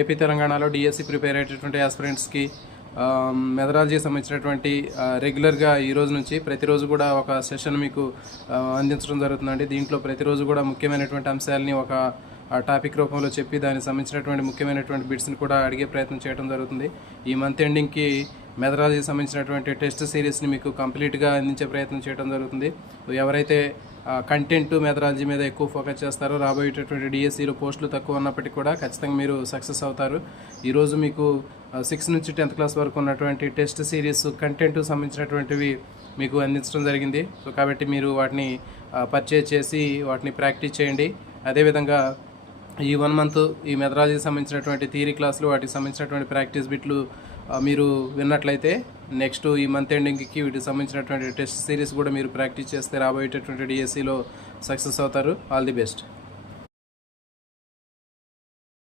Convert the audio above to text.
AP తెలంగాణలో DSC prepare అయ్యేటటువంటి ఆస్పిరెంట్స్కి మెథడాలజీకి సంబంధించినటువంటి రెగ్యులర్గా ఈ రోజు నుంచి ప్రతిరోజు కూడా ఒక సెషన్ మీకు అందించడం జరుగుతుందండి. దీంట్లో ప్రతిరోజు కూడా ముఖ్యమైనటువంటి అంశాలని ఒక టాపిక్ రూపంలో చెప్పి దానికి సంబంధించినటువంటి ముఖ్యమైనటువంటి బిట్స్ని కూడా అడిగే ప్రయత్నం చేయడం జరుగుతుంది. ఈ మంత్ ఎండింగ్కి మెథడాలజీకి సంబంధించినటువంటి టెస్ట్ సిరీస్ని మీకు కంప్లీట్గా అందించే ప్రయత్నం చేయడం జరుగుతుంది. ఎవరైతే కంటెంట్ మెథడాలజీ మీద ఎక్కువ ఫోకస్ చేస్తారో రాబోయేటటువంటి డిఎస్సిలో పోస్టులు తక్కువ ఉన్నప్పటికీ కూడా ఖచ్చితంగా మీరు సక్సెస్ అవుతారు. ఈరోజు మీకు 6 నుంచి 10th క్లాస్ వరకు ఉన్నటువంటి టెస్ట్ సిరీస్ కంటెంట్ సంబంధించినటువంటివి మీకు అందించడం జరిగింది. సో కాబట్టి మీరు వాటిని పర్చేజ్ చేసి వాటిని ప్రాక్టీస్ చేయండి. అదేవిధంగా ఈ 1 మంత్ ఈ మెథడాలజీకి సంబంధించినటువంటి థియరీ క్లాసులు వాటికి సంబంధించినటువంటి ప్రాక్టీస్ బిట్లు మీరు విన్నట్లయితే నెక్స్ట్ ఈ మంత్ ఎండింగ్కి వీటికి సంబంధించినటువంటి టెస్ట్ సిరీస్ కూడా మీరు ప్రాక్టీస్ చేస్తే రాబోయేటటువంటి డిఎస్సిలో సక్సెస్ అవుతారు. All the best.